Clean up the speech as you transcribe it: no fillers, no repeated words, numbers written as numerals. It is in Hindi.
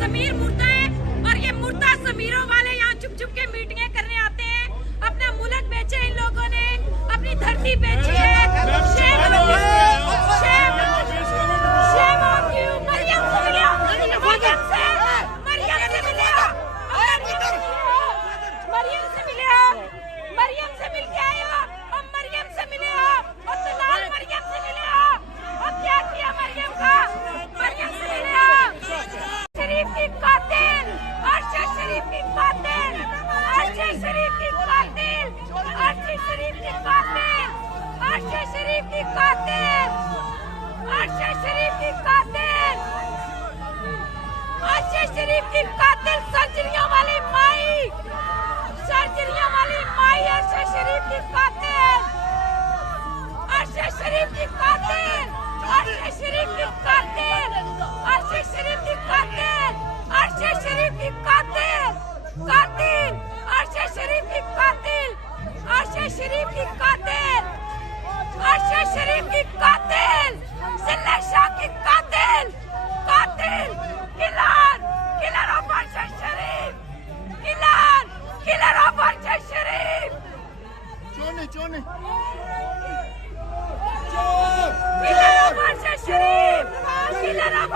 समीर मुर्दा है और ये मुर्दा समीरों वाले यहाँ चुप चुप के मीटिंगें करने आते हैं। अपना मुल्क बेचे इन लोगों ने, अपनी धरती बेची है। मरियम से मिल के आए हो और मरियम से मिले हो और लाल मरियम से मिले हो और क्या किया मरियम का? मरियम से मिले हो। शरीफ की कातिल, अरशद शरीफ की कातिल, अरशद शरीफ की कातिल, अरशद शरीफ की कातिल, अरशद शरीफ की कातिल, अरशद शरीफ की कातिल, अरशद शरीफ की कातिल, सर्जरियों वाली माई, सर्जरियों वाली माई, अरशद शरीफ की कातिल, अरशद शरीफ की कातिल, अरशद शरीफ की कातिल, अरशद शरीफ की कातिल, अरशद शरीफ की कातिल, कातिल, अरशद शरीफ की कातिल, अरशद शरीफ की कातिल, अरशद शरीफ की कातिल, जिल्ला शाह की कातिल, कातिल, killer, killer of Arshad Sharif, killer, killer of Arshad Sharif, Johnny, Johnny. Killer of Arshad Sharif, killer of